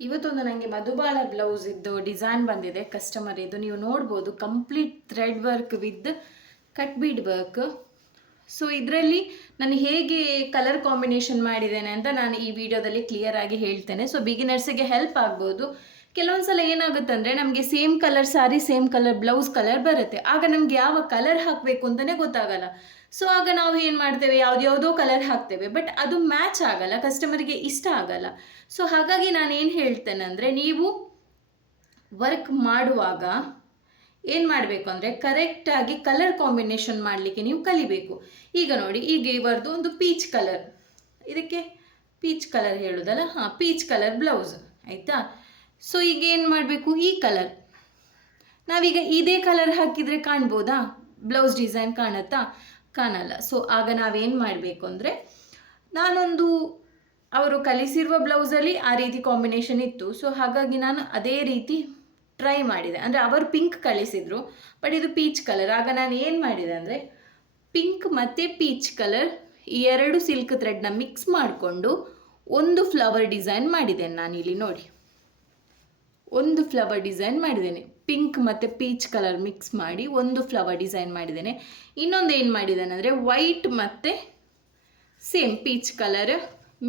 ಇವತ್ತೊಂದು ನನಗೆ ಮಧುಬಾಲ ಬ್ಲೌಸ್ ಇದ್ದು ಡಿಸೈನ್ ಬಂದಿದೆ ಕಸ್ಟಮರ್ ಇದು ನೀವು ನೋಡ್ಬೋದು complete thread work with cut bead work. So ಇದರಲ್ಲಿ ನಾನು ಹೇಗೆ ಕಲರ್ ಕಾಂಬಿನೇಷನ್ ಮಾಡಿದ್ದೇನೆ ಅಂತ ನಾನು ಈ ವಿಡಿಯೋದಲ್ಲಿ ಕ್ಲಿಯರ್ ಆಗಿ ಹೇಳ್ತೇನೆ. ಸೊ ಬಿಗಿನರ್ಸಿಗೆ ಹೆಲ್ಪ್ ಆಗ್ಬೋದು. ಕೆಲವೊಂದು ಸಲ ಏನಾಗುತ್ತೆ ಅಂದರೆ ನಮಗೆ ಸೇಮ್ ಕಲರ್ ಸಾರಿ ಸೇಮ್ ಕಲರ್ ಬ್ಲೌಸ್ ಕಲರ್ ಬರುತ್ತೆ, ಆಗ ನಮ್ಗೆ ಯಾವ ಕಲರ್ ಹಾಕಬೇಕು ಅಂತಲೇ ಗೊತ್ತಾಗಲ್ಲ. ಸೊ ಆಗ ನಾವು ಏನು ಮಾಡ್ತೇವೆ, ಯಾವುದ್ಯಾವುದೋ ಕಲರ್ ಹಾಕ್ತೇವೆ, ಬಟ್ ಅದು ಮ್ಯಾಚ್ ಆಗಲ್ಲ, ಕಸ್ಟಮರಿಗೆ ಇಷ್ಟ ಆಗಲ್ಲ. ಸೊ ಹಾಗಾಗಿ ನಾನು ಏನು ಹೇಳ್ತೇನೆ ಅಂದರೆ, ನೀವು ವರ್ಕ್ ಮಾಡುವಾಗ ಏನು ಮಾಡಬೇಕು ಅಂದರೆ ಕರೆಕ್ಟಾಗಿ ಕಲರ್ ಕಾಂಬಿನೇಷನ್ ಮಾಡಲಿಕ್ಕೆ ನೀವು ಕಲಿಬೇಕು. ಈಗ ನೋಡಿ, ಈಗ ಇವರದು ಒಂದು ಪೀಚ್ ಕಲರ್, ಇದಕ್ಕೆ ಪೀಚ್ ಕಲರ್ ಹೇಳೋದಲ್ಲ, ಹಾಂ ಪೀಚ್ ಕಲರ್ ಬ್ಲೌಸ್ ಆಯಿತಾ. ಸೊ ಈಗ ಏನು ಮಾಡಬೇಕು, ಈ ಕಲರ್ ನಾವೀಗ ಇದೇ ಕಲರ್ ಹಾಕಿದರೆ ಕಾಣ್ಬೋದಾ, ಬ್ಲೌಸ್ ಡಿಸೈನ್ ಕಾಣುತ್ತಾ? ಕಾಣಲ್ಲ. ಸೊ ಆಗ ನಾವೇನು ಮಾಡಬೇಕು ಅಂದರೆ, ನಾನೊಂದು ಅವರು ಕಲಿಸಿರುವ ಬ್ಲೌಸಲ್ಲಿ ಆ ರೀತಿ ಕಾಂಬಿನೇಷನ್ ಇತ್ತು. ಸೊ ಹಾಗಾಗಿ ನಾನು ಅದೇ ರೀತಿ ಟ್ರೈ ಮಾಡಿದೆ. ಅಂದರೆ ಅವರು ಪಿಂಕ್ ಕಳಿಸಿದರು, ಬಟ್ ಇದು ಪೀಚ್ ಕಲರ್. ಆಗ ನಾನು ಏನು ಮಾಡಿದೆ ಅಂದರೆ, ಪಿಂಕ್ ಮತ್ತು ಪೀಚ್ ಕಲರ್ ಈ ಎರಡು ಸಿಲ್ಕ್ ಥ್ರೆಡ್ನ ಮಿಕ್ಸ್ ಮಾಡಿಕೊಂಡು ಒಂದು ಫ್ಲವರ್ ಡಿಸೈನ್ ಮಾಡಿದ್ದೇನೆ. ನಾನು ಇಲ್ಲಿ ನೋಡಿ ಒಂದು ಫ್ಲವರ್ ಡಿಸೈನ್ ಮಾಡಿದ್ದೇನೆ. ಪಿಂಕ್ ಮತ್ತು ಪೀಚ್ ಕಲರ್ ಮಿಕ್ಸ್ ಮಾಡಿ ಒಂದು ಫ್ಲವರ್ ಡಿಸೈನ್ ಮಾಡಿದ್ದೇನೆ. ಇನ್ನೊಂದು ಏನು ಮಾಡಿದ್ದೇನೆ ಅಂದರೆ, ವೈಟ್ ಮತ್ತು ಸೇಮ್ ಪೀಚ್ ಕಲರ್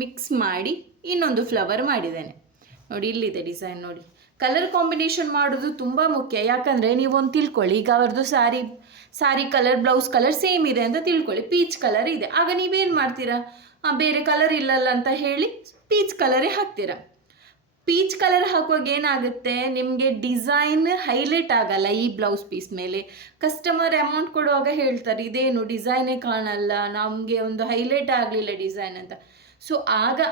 ಮಿಕ್ಸ್ ಮಾಡಿ ಇನ್ನೊಂದು ಫ್ಲವರ್ ಮಾಡಿದ್ದೇನೆ. ನೋಡಿ ಇಲ್ಲಿದೆ ಡಿಸೈನ್. ನೋಡಿ, ಕಲರ್ ಕಾಂಬಿನೇಷನ್ ಮಾಡೋದು ತುಂಬ ಮುಖ್ಯ. ಯಾಕಂದರೆ ನೀವೊಂದು ತಿಳ್ಕೊಳ್ಳಿ, ಈಗ ಅವ್ರದ್ದು ಸಾರಿ ಕಲರ್ ಬ್ಲೌಸ್ ಕಲರ್ ಸೇಮ್ ಇದೆ ಅಂತ ತಿಳ್ಕೊಳ್ಳಿ, ಪೀಚ್ ಕಲರ್ ಇದೆ. ಆಗ ನೀವೇನು ಮಾಡ್ತೀರಾ, ಬೇರೆ ಕಲರ್ ಇಲ್ಲಲ್ಲ ಅಂತ ಹೇಳಿ ಪೀಚ್ ಕಲರೇ ಹಾಕ್ತೀರಾ. ಪೀಚ್ ಕಲರ್ ಹಾಕುವಾಗ ಏನಾಗುತ್ತೆ, ನಿಮಗೆ ಡಿಸೈನ್ ಹೈಲೈಟ್ ಆಗಲ್ಲ ಈ ಬ್ಲೌಸ್ ಪೀಸ್ ಮೇಲೆ. ಕಸ್ಟಮರ್ ಅಮೌಂಟ್ ಕೊಡುವಾಗ ಹೇಳ್ತಾರೆ, ಇದೇನು ಡಿಸೈನೇ ಕಾಣಲ್ಲ, ನಮಗೆ ಒಂದು ಹೈಲೈಟ್ ಆಗಲಿಲ್ಲ ಡಿಸೈನ್ ಅಂತ. ಸೊ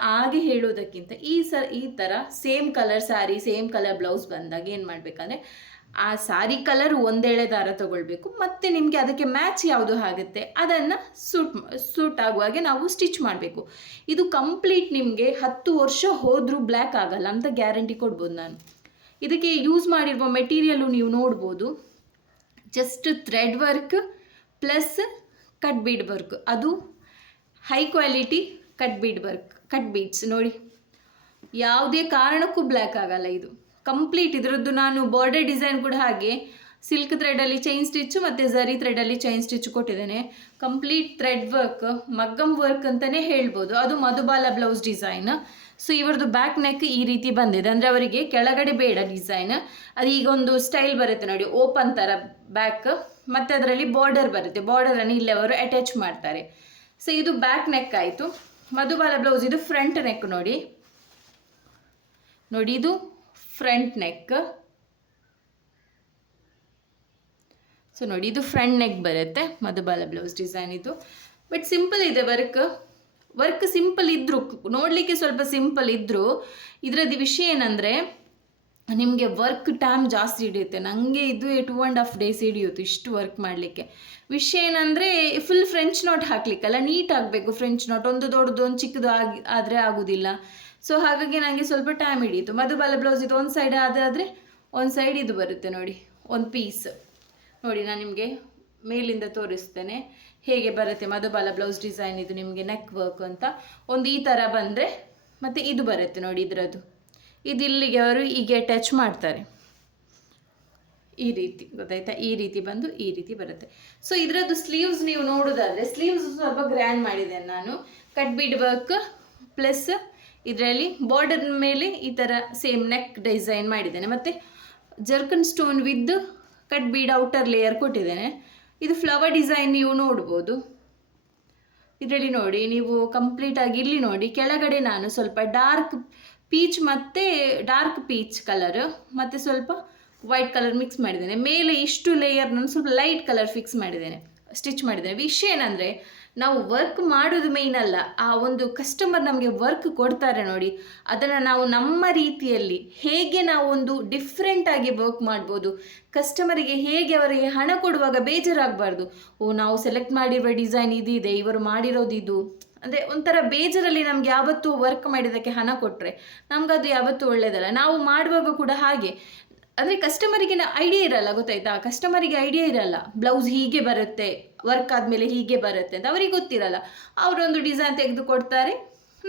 ಹಾಗೆ ಹೇಳೋದಕ್ಕಿಂತ ಈ ಥರ ಸೇಮ್ ಕಲರ್ ಸಾರಿ ಸೇಮ್ ಕಲರ್ ಬ್ಲೌಸ್ ಬಂದಾಗ ಏನು ಮಾಡಬೇಕಂದ್ರೆ, ಆ ಸಾರಿ ಕಲರ್ ಒಂದೇಳೆ ದಾರ ತೊಗೊಳ್ಬೇಕು, ಮತ್ತು ನಿಮಗೆ ಅದಕ್ಕೆ ಮ್ಯಾಚ್ ಯಾವುದು ಆಗುತ್ತೆ ಅದನ್ನು ಸೂಟ್ ಆಗುವಾಗೆ ನಾವು ಸ್ಟಿಚ್ ಮಾಡಬೇಕು. ಇದು ಕಂಪ್ಲೀಟ್ ನಿಮಗೆ 10 ವರ್ಷ ಹೋದರೂ ಬ್ಲ್ಯಾಕ್ ಆಗಲ್ಲ ಅಂತ ಗ್ಯಾರಂಟಿ ಕೊಡ್ಬೋದು ನಾನು. ಇದಕ್ಕೆ ಯೂಸ್ ಮಾಡಿರುವ ಮೆಟೀರಿಯಲು ನೀವು ನೋಡ್ಬೋದು, just thread work plus cut bead work. ಅದು ಹೈ ಕ್ವಾಲಿಟಿ ಕಟ್ ಬೀಡ್ಸ್ ನೋಡಿ, ಯಾವುದೇ ಕಾರಣಕ್ಕೂ ಬ್ಲ್ಯಾಕ್ ಆಗಲ್ಲ. ಇದು ಕಂಪ್ಲೀಟ್ ಇದರದ್ದು ನಾನು ಬಾರ್ಡರ್ ಡಿಸೈನ್ ಕೂಡ ಹಾಗೆ ಸಿಲ್ಕ್ ಥ್ರೆಡಲ್ಲಿ ಚೈನ್ ಸ್ಟಿಚ್ಚು ಮತ್ತು ಝರಿ ಥ್ರೆಡಲ್ಲಿ ಚೈನ್ ಸ್ಟಿಚ್ ಕೊಟ್ಟಿದ್ದೇನೆ. Complete thread work, maggam work ಅಂತಲೇ ಹೇಳ್ಬೋದು. ಅದು ಮಧುಬಾಲ ಬ್ಲೌಸ್ ಡಿಸೈನ್. ಸೊ ಇವರದ್ದು ಬ್ಯಾಕ್ ನೆಕ್ ಈ ರೀತಿ ಬಂದಿದೆ, ಅಂದರೆ ಅವರಿಗೆ ಕೆಳಗಡೆ ಬೇಡ ಡಿಸೈನ್. ಅದು ಈಗ ಒಂದು ಸ್ಟೈಲ್ ಬರುತ್ತೆ ನೋಡಿ, ಓಪನ್ ಥರ ಬ್ಯಾಕ್, ಮತ್ತು ಅದರಲ್ಲಿ ಬಾರ್ಡರ್ ಬರುತ್ತೆ. ಬಾರ್ಡರನ್ನು ಇಲ್ಲಿ ಅವರು ಅಟ್ಯಾಚ್ ಮಾಡ್ತಾರೆ. ಸೊ ಇದು ಬ್ಯಾಕ್ ನೆಕ್ ಆಯಿತು. ಮಧುಬಾಲ ಬ್ಲೌಸ್ ಇದು ಫ್ರಂಟ್ ನೆಕ್. ನೋಡಿ ಇದು ಫ್ರಂಟ್ ನೆಕ್. ಸೊ ನೋಡಿ ಇದು ಫ್ರಂಟ್ ನೆಕ್ ಬರುತ್ತೆ ಮಧುಬಾಲ ಬ್ಲೌಸ್ ಡಿಸೈನ್ ಇದು. ಬಟ್ ಸಿಂಪಲ್ ಇದೆ ವರ್ಕ್ ಸಿಂಪಲ್ ಇದ್ದರೂ, ನೋಡಲಿಕ್ಕೆ ಸ್ವಲ್ಪ ಸಿಂಪಲ್ ಇದ್ದರೂ ಇದರದ್ದು ವಿಷಯ ಏನಂದರೆ, ನಿಮಗೆ ವರ್ಕ್ ಟೈಮ್ ಜಾಸ್ತಿ ಹಿಡಿಯುತ್ತೆ. ನನಗೆ ಇದು 2.5 days ಹಿಡಿಯುತ್ತೆ ಇಷ್ಟು ವರ್ಕ್ ಮಾಡಲಿಕ್ಕೆ. ವಿಷಯ ಏನಂದರೆ, ಫುಲ್ ಫ್ರೆಂಚ್ ನಾಟ್ ಹಾಕಲಿಕ್ಕಲ್ಲ, ನೀಟ್ ಆಗಬೇಕು ಫ್ರೆಂಚ್ ನಾಟ್. ಒಂದು ದೊಡ್ಡದು ಒಂದು ಚಿಕ್ಕದು ಆದರೆ ಆಗೋದಿಲ್ಲ. ಸೊ ಹಾಗಾಗಿ ನನಗೆ ಸ್ವಲ್ಪ ಟೈಮ್ ಹಿಡಿಯಿತು. ಮಧುಬಾಲ ಬ್ಲೌಸ್ ಇದು ಒಂದು ಸೈಡ್ ಆದರೆ ಒಂದು ಸೈಡ್ ಇದು ಬರುತ್ತೆ ನೋಡಿ, ಒಂದು ಪೀಸ್. ನೋಡಿ ನಾನು ನಿಮಗೆ ಮೇಲಿಂದ ತೋರಿಸ್ತೇನೆ ಹೇಗೆ ಬರುತ್ತೆ ಮಧುಬಾಲ ಬ್ಲೌಸ್ ಡಿಸೈನ್. ಇದು ನಿಮಗೆ ನೆಕ್ ವರ್ಕ್ ಅಂತ ಒಂದು ಈ ಥರ ಬಂದರೆ, ಮತ್ತು ಇದು ಬರುತ್ತೆ ನೋಡಿ ಇದರದ್ದು. ಇದು ಇಲ್ಲಿಗೆ ಅವರು ಹೀಗೆ ಟಚ್ ಮಾಡ್ತಾರೆ, ಈ ರೀತಿ ಗೊತ್ತಾಯ್ತಾ, ಈ ರೀತಿ ಬಂದು ಈ ರೀತಿ ಬರುತ್ತೆ. ಸೊ ಇದರದ್ದು ಸ್ಲೀವ್ಸ್ ನೀವು ನೋಡೋದಾದರೆ, ಸ್ಲೀವ್ಸ್ ಸ್ವಲ್ಪ ಗ್ರ್ಯಾಂಡ್ ಮಾಡಿದ್ದೇನೆ ನಾನು. ಕಟ್ ಬೀಡ್ ವರ್ಕ್ ಪ್ಲಸ್ ಇದರಲ್ಲಿ ಬಾರ್ಡರ್ ಮೇಲೆ ಈ ಥರ ಸೇಮ್ ನೆಕ್ ಡಿಸೈನ್ ಮಾಡಿದ್ದೇನೆ, ಮತ್ತು zircon stone with cut bead outer layer ಕೊಟ್ಟಿದ್ದೇನೆ. ಇದು ಫ್ಲವರ್ ಡಿಸೈನ್ ನೀವು ನೋಡ್ಬೋದು ಇದರಲ್ಲಿ. ನೋಡಿ ನೀವು ಕಂಪ್ಲೀಟಾಗಿ ಇಲ್ಲಿ ನೋಡಿ, ಕೆಳಗಡೆ ನಾನು ಸ್ವಲ್ಪ ಡಾರ್ಕ್ ಪೀಚ್ ಮತ್ತು ಡಾರ್ಕ್ ಪೀಚ್ ಕಲರ್ ಮತ್ತು ಸ್ವಲ್ಪ ವೈಟ್ ಕಲರ್ ಮಿಕ್ಸ್ ಮಾಡಿದ್ದೇನೆ. ಮೇಲೆ ಇಷ್ಟು ಲೇಯರ್ ನಾನು ಸ್ವಲ್ಪ ಲೈಟ್ ಕಲರ್ ಸ್ಟಿಚ್ ಮಾಡಿದ್ದೇನೆ. ವಿಷಯ ಏನಂದರೆ, ನಾವು ವರ್ಕ್ ಮಾಡೋದು ಮೇಯ್ನ್ ಅಲ್ಲ, ಆ ಒಂದು ಕಸ್ಟಮರ್ ನಮಗೆ ವರ್ಕ್ ಕೊಡ್ತಾರೆ ನೋಡಿ, ಅದನ್ನು ನಾವು ನಮ್ಮ ರೀತಿಯಲ್ಲಿ ಹೇಗೆ ನಾವು ಒಂದು ಡಿಫ್ರೆಂಟಾಗಿ ವರ್ಕ್ ಮಾಡ್ಬೋದು, ಕಸ್ಟಮರಿಗೆ ಹೇಗೆ ಅವರಿಗೆ ಹಣ ಕೊಡುವಾಗ ಬೇಜಾರಾಗಬಾರ್ದು. ನಾವು ಸೆಲೆಕ್ಟ್ ಮಾಡಿರುವ ಡಿಸೈನ್ ಇದಿದೆ, ಇವರು ಮಾಡಿರೋದು ಇದು, ಅಂದರೆ ಒಂಥರ ಬೇಜಾರಲ್ಲಿ ನಮ್ಗೆ ಯಾವತ್ತೂ ವರ್ಕ್ ಮಾಡಿದ್ದಕ್ಕೆ ಹಣ ಕೊಟ್ಟರೆ ನಮಗದು ಯಾವತ್ತೂ ಒಳ್ಳೆಯದಲ್ಲ. ನಾವು ಮಾಡುವಾಗ ಕೂಡ ಹಾಗೆ, ಅಂದರೆ ಕಸ್ಟಮರಿಗೆ ಐಡಿಯಾ ಇರಲ್ಲ, ಗೊತ್ತಾಯ್ತಾ, ಕಸ್ಟಮರಿಗೆ ಐಡಿಯಾ ಇರಲ್ಲ ಬ್ಲೌಸ್ ಹೀಗೆ ಬರುತ್ತೆ, ವರ್ಕ್ ಆದಮೇಲೆ ಹೀಗೆ ಬರುತ್ತೆ ಅಂತ ಅವರಿಗೆ ಗೊತ್ತಿರಲ್ಲ. ಅವರೊಂದು ಡಿಸೈನ್ ತೆಗೆದು ಕೊಡ್ತಾರೆ,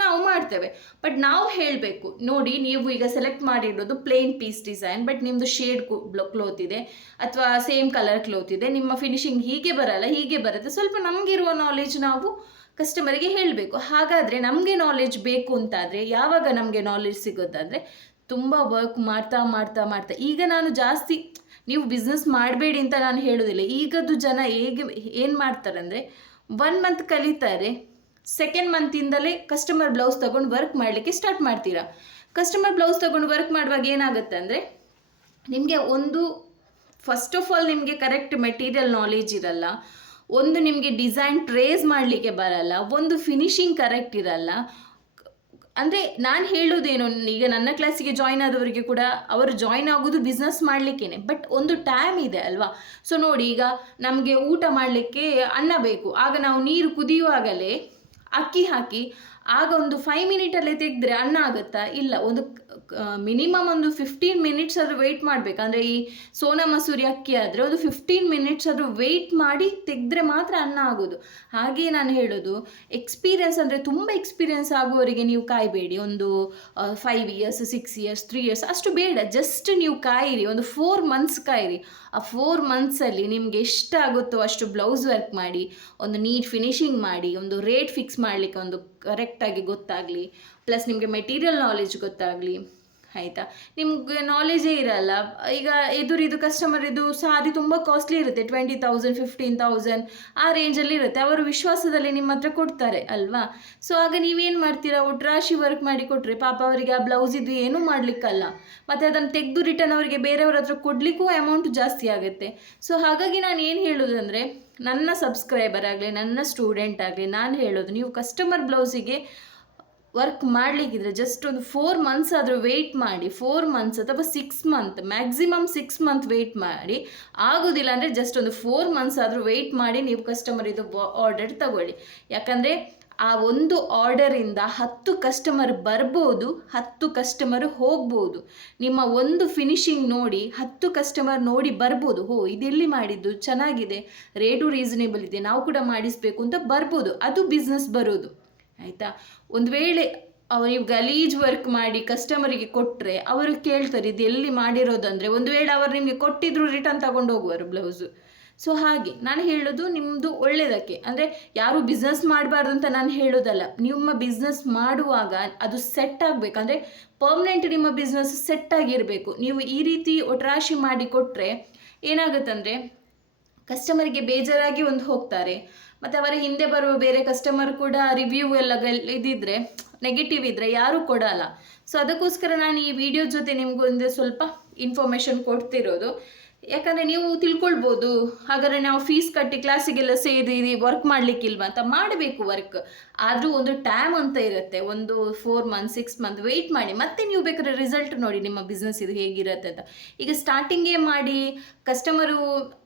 ನಾವು ಮಾಡ್ತೇವೆ. ಬಟ್ ನಾವು ಹೇಳಬೇಕು, ನೋಡಿ ನೀವು ಈಗ ಸೆಲೆಕ್ಟ್ ಮಾಡಿರೋದು ಪ್ಲೇನ್ ಪೀಸ್ ಡಿಸೈನ್, ಬಟ್ ನಿಮ್ಮದು ಶೇಡ್ ಕ್ಲೋತ್ ಇದೆ ಅಥವಾ ಸೇಮ್ ಕಲರ್ ಕ್ಲೋತ್ ಇದೆ, ನಿಮ್ಮ ಫಿನಿಶಿಂಗ್ ಹೀಗೆ ಬರಲ್ಲ ಹೀಗೆ ಬರುತ್ತೆ. ಸ್ವಲ್ಪ ನಮಗಿರುವ ನಾಲೆಜ್ ನಾವು ಕಸ್ಟಮರಿಗೆ ಹೇಳಬೇಕು. ಹಾಗಾದರೆ ನಮಗೆ ನಾಲೆಜ್ ಬೇಕು ಅಂತಾದರೆ, ಯಾವಾಗ ನಮಗೆ ನಾಲೆಜ್ ಸಿಗೋದಾದರೆ ತುಂಬ ವರ್ಕ್ ಮಾಡ್ತಾ ಮಾಡ್ತಾ ಮಾಡ್ತಾ. ಈಗ ನಾನು ಜಾಸ್ತಿ ನೀವು ಬಿಸ್ನೆಸ್ ಮಾಡಬೇಡಿ ಅಂತ ನಾನು ಹೇಳೋದಿಲ್ಲ. ಈಗದ್ದು ಜನ ಹೇಗೆ ಏನು ಮಾಡ್ತಾರೆ ಅಂದರೆ 1 ಮಂತ್ ಕಲಿತಾರೆ, ಸೆಕೆಂಡ್ ಮಂತಿಂದಲೇ ಕಸ್ಟಮರ್ ಬ್ಲೌಸ್ ತೊಗೊಂಡು ವರ್ಕ್ ಮಾಡಲಿಕ್ಕೆ ಸ್ಟಾರ್ಟ್ ಮಾಡ್ತೀರಾ. ಕಸ್ಟಮರ್ ಬ್ಲೌಸ್ ತೊಗೊಂಡು ವರ್ಕ್ ಮಾಡುವಾಗ ಏನಾಗುತ್ತೆ ಅಂದರೆ, ನಿಮಗೆ ಒಂದು ಫಸ್ಟ್ ಆಫ್ ಆಲ್ ನಿಮಗೆ ಕರೆಕ್ಟ್ ಮೆಟೀರಿಯಲ್ ನಾಲೆಜ್ ಇರಲ್ಲ, ಒಂದು ನಿಮಗೆ ಡಿಸೈನ್ ಟ್ರೇಸ್ ಮಾಡಲಿಕ್ಕೆ ಬರಲ್ಲ, ಒಂದು ಫಿನಿಶಿಂಗ್ ಕರೆಕ್ಟ್ ಇರಲ್ಲ. ಅಂದರೆ ನಾನು ಹೇಳೋದೇನು, ಈಗ ನನ್ನ ಕ್ಲಾಸಿಗೆ ಜಾಯ್ನ್ ಆದವರಿಗೆ ಕೂಡ ಅವರು ಜಾಯ್ನ್ ಆಗೋದು ಬಿಸ್ನೆಸ್ ಮಾಡಲಿಕ್ಕೇ, ಬಟ್ ಒಂದು ಟೈಮ್ ಇದೆ ಅಲ್ವಾ. ಸೊ ನೋಡಿ, ಈಗ ನಮಗೆ ಊಟ ಮಾಡಲಿಕ್ಕೆ ಅನ್ನ ಬೇಕು, ಆಗ ನಾವು ನೀರು ಕುದಿಯುವಾಗಲೇ ಅಕ್ಕಿ ಹಾಕಿ ಆಗ ಒಂದು 5 ಮಿನಿಟಲ್ಲೇ ತೆಗೆದ್ರೆ ಅನ್ನ ಆಗುತ್ತಾ? ಇಲ್ಲ, ಒಂದು ಮಿನಿಮಮ್ ಒಂದು 15 ಮಿನಿಟ್ಸ್ ಆದರೂ ವೆಯ್ಟ್ ಮಾಡಬೇಕು. ಅಂದರೆ ಈ ಸೋನಾ ಮಸೂರಿ ಅಕ್ಕಿ ಆದರೆ ಒಂದು 15 ಮಿನಿಟ್ಸ್ ಆದರೂ ವೆಯ್ಟ್ ಮಾಡಿ ತೆಗೆದ್ರೆ ಮಾತ್ರ ಅನ್ನ ಆಗೋದು. ಹಾಗೆ ನಾನು ಹೇಳೋದು, ಎಕ್ಸ್ಪೀರಿಯನ್ಸ್ ಅಂದರೆ ತುಂಬ ಎಕ್ಸ್ಪೀರಿಯನ್ಸ್ ಆಗುವವರಿಗೆ ನೀವು ಕಾಯಬೇಡಿ. ಒಂದು 5 ಇಯರ್ಸ್ 6 ಇಯರ್ಸ್ 3 ಇಯರ್ಸ್ ಅಷ್ಟು ಬೇಡ, ಜಸ್ಟ್ ನೀವು ಕಾಯಿರಿ, ಒಂದು 4 ಮಂತ್ಸ್ ಕಾಯಿರಿ. ಆ 4 ಮಂತ್ಸಲ್ಲಿ ನಿಮಗೆ ಎಷ್ಟಾಗುತ್ತೋ ಅಷ್ಟು ಬ್ಲೌಸ್ ವರ್ಕ್ ಮಾಡಿ, ಒಂದು ನೀಟ್ ಫಿನಿಶಿಂಗ್ ಮಾಡಿ, ಒಂದು ರೇಟ್ ಫಿಕ್ಸ್ ಮಾಡಲಿಕ್ಕೆ ಒಂದು ಕರೆಕ್ಟಾಗಿ ಗೊತ್ತಾಗಲಿ, ಪ್ಲಸ್ ನಿಮಗೆ ಮೆಟೀರಿಯಲ್ ನಾಲೆಜ್ ಗೊತ್ತಾಗಲಿ. ಆಯಿತಾ? ನಿಮಗೆ ನಾಲೆಜೇ ಇರಲ್ಲ, ಈಗ ಎದುರಿದು ಕಸ್ಟಮರ್ ಇದು ಸಾರಿ ತುಂಬ ಕಾಸ್ಟ್ಲಿ ಇರುತ್ತೆ, 20,000 15,000 ಆ ರೇಂಜಲ್ಲಿ ಇರುತ್ತೆ. ಅವರು ವಿಶ್ವಾಸದಲ್ಲಿ ನಿಮ್ಮ ಹತ್ರ ಕೊಡ್ತಾರೆ ಅಲ್ವಾ. ಸೊ ಆಗ ನೀವೇನು ಮಾಡ್ತೀರಾ, ಒಟ್ರಾಶಿ ವರ್ಕ್ ಮಾಡಿ ಕೊಟ್ಟರೆ ಪಾಪ ಅವರಿಗೆ ಆ ಬ್ಲೌಸ್ ಇದು ಏನೂ ಮಾಡಲಿಕ್ಕಲ್ಲ, ಮತ್ತು ಅದನ್ನು ತೆಗೆದು ರಿಟರ್ನ್ ಅವರಿಗೆ ಬೇರೆಯವ್ರ ಹತ್ರ ಕೊಡಲಿಕ್ಕೂ ಅಮೌಂಟ್ ಜಾಸ್ತಿ ಆಗುತ್ತೆ. ಸೊ ಹಾಗಾಗಿ ನಾನು ಏನು ಹೇಳೋದಂದರೆ, ನನ್ನ ಸಬ್ಸ್ಕ್ರೈಬರ್ ಆಗಲಿ ನನ್ನ ಸ್ಟೂಡೆಂಟ್ ಆಗಲಿ ನಾನು ಹೇಳೋದು, ನೀವು ಕಸ್ಟಮರ್ ಬ್ಲೌಸಿಗೆ ವರ್ಕ್ ಮಾಡಲಿಕ್ಕಿದ್ರೆ ಜಸ್ಟ್ ಒಂದು 4 ಮಂತ್ಸ್ ಆದರೂ ವೆಯ್ಟ್ ಮಾಡಿ. 4 ಮಂತ್ಸ್ ಅಥವಾ 6 ಮಂತ್, ಮ್ಯಾಕ್ಸಿಮಮ್ 6 ಮಂತ್ ವೆಯ್ಟ್ ಮಾಡಿ. ಆಗೋದಿಲ್ಲ ಅಂದರೆ ಜಸ್ಟ್ ಒಂದು 4 ಮಂತ್ಸ್ ಆದರೂ ವೆಯ್ಟ್ ಮಾಡಿ ನೀವು ಕಸ್ಟಮರ್ ಇದು ಆರ್ಡರ್ ತಗೊಳ್ಳಿ. ಯಾಕಂದರೆ ಆ ಒಂದು ಆರ್ಡರಿಂದ 10 ಕಸ್ಟಮರ್ ಬರ್ಬೋದು, 10 ಕಸ್ಟಮರ್ ಹೋಗ್ಬೋದು. ನಿಮ್ಮ ಒಂದು ಫಿನಿಶಿಂಗ್ ನೋಡಿ 10 ಕಸ್ಟಮರ್ ನೋಡಿ ಬರ್ಬೋದು, ಹೋ ಇದೆಲ್ಲಿ ಮಾಡಿದ್ದು ಚೆನ್ನಾಗಿದೆ, ರೇಟು ರೀಸನೇಬಲ್ ಇದೆ, ನಾವು ಕೂಡ ಮಾಡಿಸಬೇಕು ಅಂತ ಬರ್ಬೋದು. ಅದು ಬಿಸ್ನೆಸ್ ಬರೋದು. ಆಯಿತಾ? ಒಂದು ವೇಳೆ ನೀವು ಗಲೀಜ್ ವರ್ಕ್ ಮಾಡಿ ಕಸ್ಟಮರಿಗೆ ಕೊಟ್ಟರೆ ಅವರು ಕೇಳ್ತಾರೆ ಇದು ಎಲ್ಲಿ ಮಾಡಿರೋದಂದರೆ, ಒಂದು ವೇಳೆ ಅವರು ನಿಮಗೆ ಕೊಟ್ಟಿದ್ರು ರಿಟರ್ನ್ ತಗೊಂಡು ಹೋಗುವರು ಬ್ಲೌಸು. ಸೊ ಹಾಗೆ ನಾನು ಹೇಳೋದು ನಿಮ್ಮದು ಒಳ್ಳೆಯದಕ್ಕೆ, ಅಂದರೆ ಯಾರು ಬಿಸ್ನೆಸ್ ಮಾಡಬಾರ್ದು ಅಂತ ನಾನು ಹೇಳೋದಲ್ಲ. ನಿಮ್ಮ ಬಿಸ್ನೆಸ್ ಮಾಡುವಾಗ ಅದು ಸೆಟ್ ಆಗಬೇಕು, ಅಂದರೆ ಪರ್ಮನೆಂಟ್ ನಿಮ್ಮ ಬಿಸ್ನೆಸ್ ಸೆಟ್ ಆಗಿರಬೇಕು. ನೀವು ಈ ರೀತಿ ಒಟ್ರಾಶಿ ಮಾಡಿ ಕೊಟ್ಟರೆ ಏನಾಗುತ್ತಂದರೆ, ಕಸ್ಟಮರಿಗೆ ಬೇಜಾರಾಗಿ ಒಂದು ಹೋಗ್ತಾರೆ, ಮತ್ತು ಅವರ ಹಿಂದೆ ಬರುವ ಬೇರೆ ಕಸ್ಟಮರ್ ಕೂಡ ರಿವ್ಯೂ ಎಲ್ಲ ಇದಿದ್ರೆ ನೆಗೆಟಿವ್ ಇದ್ದರೆ ಯಾರೂ ಕೊಡಲ್ಲ. ಸೊ ಅದಕ್ಕೋಸ್ಕರ ನಾನು ಈ ವಿಡಿಯೋ ಜೊತೆ ನಿಮಗೊಂದು ಸ್ವಲ್ಪ ಇನ್ಫಾರ್ಮೇಷನ್ ಕೊಡ್ತಿರೋದು. ಯಾಕಂದರೆ ನೀವು ತಿಳ್ಕೊಳ್ಬೋದು, ಹಾಗಾದರೆ ನಾವು ಫೀಸ್ ಕಟ್ಟಿ ಕ್ಲಾಸಿಗೆಲ್ಲ ಸೇರಿ ವರ್ಕ್ ಮಾಡಲಿಕ್ಕಿಲ್ವ ಅಂತ. ಮಾಡಬೇಕು ವರ್ಕ್, ಆದರೂ ಒಂದು ಟೈಮ್ ಅಂತ ಇರುತ್ತೆ. ಒಂದು 4 ಮಂತ್ 6 ಮಂತ್ ವೆಯ್ಟ್ ಮಾಡಿ, ಮತ್ತೆ ನೀವು ಬೇಕಾದ್ರೆ ರಿಸಲ್ಟ್ ನೋಡಿ ನಿಮ್ಮ ಬಿಸ್ನೆಸ್ ಇದು ಹೇಗಿರುತ್ತೆ ಅಂತ. ಈಗ ಸ್ಟಾರ್ಟಿಂಗೇ ಮಾಡಿ ಕಸ್ಟಮರು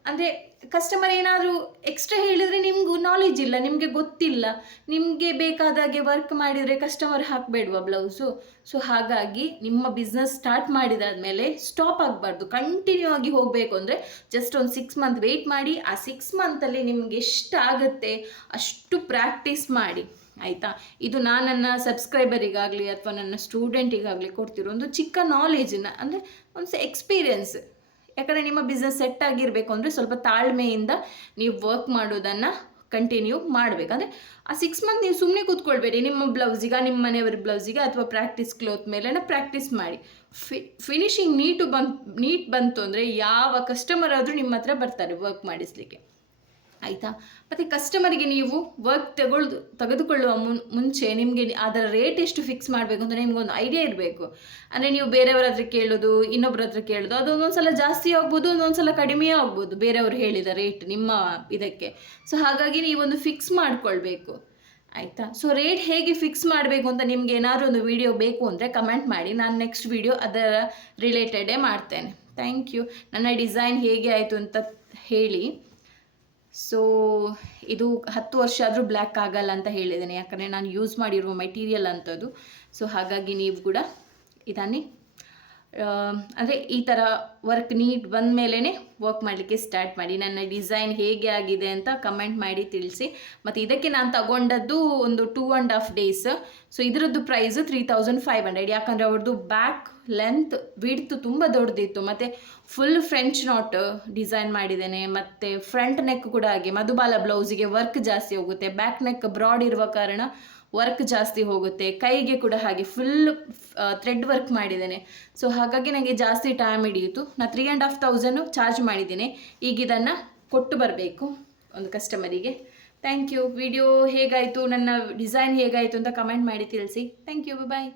ಅಂದರೆ ಕಸ್ಟಮರ್ ಏನಾದರೂ ಎಕ್ಸ್ಟ್ರಾ ಹೇಳಿದರೆ ನಿಮಗೂ ನಾಲೆಜ್ ಇಲ್ಲ, ನಿಮಗೆ ಗೊತ್ತಿಲ್ಲ, ನಿಮಗೆ ಬೇಕಾದಾಗೆ ವರ್ಕ್ ಮಾಡಿದರೆ ಕಸ್ಟಮರ್ ಹಾಕಬೇಡ್ವಾ ಬ್ಲೌಸು. ಸೊ ಹಾಗಾಗಿ ನಿಮ್ಮ ಬಿಸ್ನೆಸ್ ಸ್ಟಾರ್ಟ್ ಮಾಡಿದಾದ್ಮೇಲೆ ಸ್ಟಾಪ್ ಆಗಬಾರ್ದು, ಕಂಟಿನ್ಯೂ ಆಗಿ ಹೋಗಬೇಕು. ಅಂದರೆ ಜಸ್ಟ್ ಒಂದು 6 ಮಂತ್ ವೆಯ್ಟ್ ಮಾಡಿ, ಆ 6 ಮಂತಲ್ಲಿ ನಿಮ್ಗೆ ಎಷ್ಟು ಆಗುತ್ತೆ ಅಷ್ಟು ಪ್ರಾಕ್ಟೀಸ್ ಮಾಡಿ. ಆಯಿತಾ? ಇದು ನಾನು ನನ್ನ ಸಬ್ಸ್ಕ್ರೈಬರಿಗಾಗಲಿ ಅಥವಾ ನನ್ನ ಸ್ಟೂಡೆಂಟಿಗಾಗಲಿ ಕೊಡ್ತಿರೋ ಒಂದು ಚಿಕ್ಕ ನಾಲೆಜನ್ನ, ಅಂದರೆ ಒಂದು ಎಕ್ಸ್ಪೀರಿಯನ್ಸ್. ಯಾಕಂದರೆ ನಿಮ್ಮ ಬಿಸ್ನೆಸ್ ಸೆಟ್ ಆಗಿರಬೇಕು ಅಂದರೆ ಸ್ವಲ್ಪ ತಾಳ್ಮೆಯಿಂದ ನೀವು ವರ್ಕ್ ಮಾಡೋದನ್ನು ಕಂಟಿನ್ಯೂ ಮಾಡಬೇಕು. ಅಂದರೆ ಆ 6 ಮಂತ್ ನೀವು ಸುಮ್ಮನೆ ಕೂತ್ಕೊಳ್ಬೇಡಿ, ನಿಮ್ಮ ಬ್ಲೌಸಿಗೆ, ನಿಮ್ಮ ಮನೆಯವರ ಬ್ಲೌಸಿಗೆ ಅಥವಾ ಪ್ರಾಕ್ಟೀಸ್ ಕ್ಲೋತ್ ಮೇಲೆನ ಪ್ರಾಕ್ಟೀಸ್ ಮಾಡಿ. ಫಿನಿಶಿಂಗ್ ನೀಟ್ ಬಂತು ಅಂದರೆ ಯಾವ ಕಸ್ಟಮರ್ ಆದರೂ ನಿಮ್ಮ ಹತ್ರ ಬರ್ತಾರೆ ವರ್ಕ್ ಮಾಡಿಸಲಿಕ್ಕೆ. ಆಯಿತಾ? ಮತ್ತು ಕಸ್ಟಮರಿಗೆ ನೀವು ವರ್ಕ್ ತೆಗೆದುಕೊಳ್ಳುವ ಮುಂಚೆ ನಿಮಗೆ ಅದರ ರೇಟ್ ಎಷ್ಟು ಫಿಕ್ಸ್ ಮಾಡಬೇಕು ಅಂತ ನಿಮಗೊಂದು ಐಡಿಯಾ ಇರಬೇಕು. ಅಂದರೆ ನೀವು ಬೇರೆಯವ್ರ ಹತ್ರ ಕೇಳೋದು, ಇನ್ನೊಬ್ಬರ ಹತ್ರ ಕೇಳೋದು, ಅದು ಒಂದೊಂದು ಸಲ ಜಾಸ್ತಿ ಆಗ್ಬೋದು, ಒಂದೊಂದು ಸಲ ಕಡಿಮೆ ಆಗ್ಬೋದು ಬೇರೆಯವರು ಹೇಳಿದ ರೇಟ್ ನಿಮ್ಮ ಇದಕ್ಕೆ. ಸೊ ಹಾಗಾಗಿ ನೀವೊಂದು ಫಿಕ್ಸ್ ಮಾಡಿಕೊಳ್ಬೇಕು. ಆಯಿತಾ? ಸೊ ರೇಟ್ ಹೇಗೆ ಫಿಕ್ಸ್ ಮಾಡಬೇಕು ಅಂತ ನಿಮ್ಗೆ ಏನಾದರೂ ಒಂದು ವಿಡಿಯೋ ಬೇಕು ಅಂದರೆ ಕಮೆಂಟ್ ಮಾಡಿ, ನಾನು ನೆಕ್ಸ್ಟ್ ವಿಡಿಯೋ ಅದರ ರಿಲೇಟೆಡೇ ಮಾಡ್ತೇನೆ. Thank you. ನನ್ನ ಡಿಸೈನ್ ಹೇಗೆ ಆಯಿತು ಅಂತ ಹೇಳಿ. ಸೊ ಇದು 10 ವರ್ಷ ಆದರೂ ಬ್ಲ್ಯಾಕ್ ಆಗಲ್ಲ ಅಂತ ಹೇಳಿದ್ದೇನೆ, ಯಾಕಂದರೆ ನಾನು ಯೂಸ್ ಮಾಡಿರುವ ಮೆಟೀರಿಯಲ್ ಅಂಥದ್ದು. ಸೊ ಹಾಗಾಗಿ ನೀವು ಕೂಡ ಇದನ್ನೇ ಅಂದರೆ ಈ ಥರ ವರ್ಕ್ ನೀಟ್ ಬಂದ ಮೇಲೇ ವರ್ಕ್ ಮಾಡಲಿಕ್ಕೆ ಸ್ಟಾರ್ಟ್ ಮಾಡಿ. ನನ್ನ ಡಿಸೈನ್ ಹೇಗೆ ಆಗಿದೆ ಅಂತ ಕಮೆಂಟ್ ಮಾಡಿ ತಿಳಿಸಿ. ಮತ್ತು ಇದಕ್ಕೆ ನಾನು ತಗೊಂಡದ್ದು ಒಂದು 2.5 days. ಸೊ ಇದರದ್ದು ಪ್ರೈಸು 3500. ಯಾಕಂದರೆ ಅವ್ರದ್ದು ಬ್ಯಾಕ್ ಲೆಂತ್ ವಿಡ್ತ್ ತುಂಬ ದೊಡ್ಡದಿತ್ತು, ಮತ್ತು ಫುಲ್ ಫ್ರೆಂಚ್ ನಾಟ್ ಡಿಸೈನ್ ಮಾಡಿದ್ದೇನೆ. ಮತ್ತು ಫ್ರಂಟ್ ನೆಕ್ ಕೂಡ ಹಾಗೆ ಮಧುಬಾಲ ಬ್ಲೌಸಿಗೆ ವರ್ಕ್ ಜಾಸ್ತಿ ಹೋಗುತ್ತೆ, ಬ್ಯಾಕ್ ನೆಕ್ ಬ್ರಾಡ್ ಇರುವ ಕಾರಣ ವರ್ಕ್ ಜಾಸ್ತಿ ಹೋಗುತ್ತೆ. ಕೈಗೆ ಕೂಡ ಹಾಗೆ ಫುಲ್ ಥ್ರೆಡ್ ವರ್ಕ್ ಮಾಡಿದ್ದೇನೆ. ಸೊ ಹಾಗಾಗಿ ನನಗೆ ಜಾಸ್ತಿ ಟೈಮ್ ಹಿಡಿಯಿತು. ನಾನು 3500 ಚಾರ್ಜ್ ಮಾಡಿದ್ದೀನಿ. ಈಗ ಇದನ್ನು ಕೊಟ್ಟು ಬರಬೇಕು ಒಂದು ಕಸ್ಟಮರಿಗೆ. Thank you. ವಿಡಿಯೋ ಹೇಗಾಯಿತು, ನನ್ನ ಡಿಸೈನ್ ಹೇಗಾಯಿತು ಅಂತ ಕಮೆಂಟ್ ಮಾಡಿ ತಿಳಿಸಿ. Thank you. ಬಾಯ್.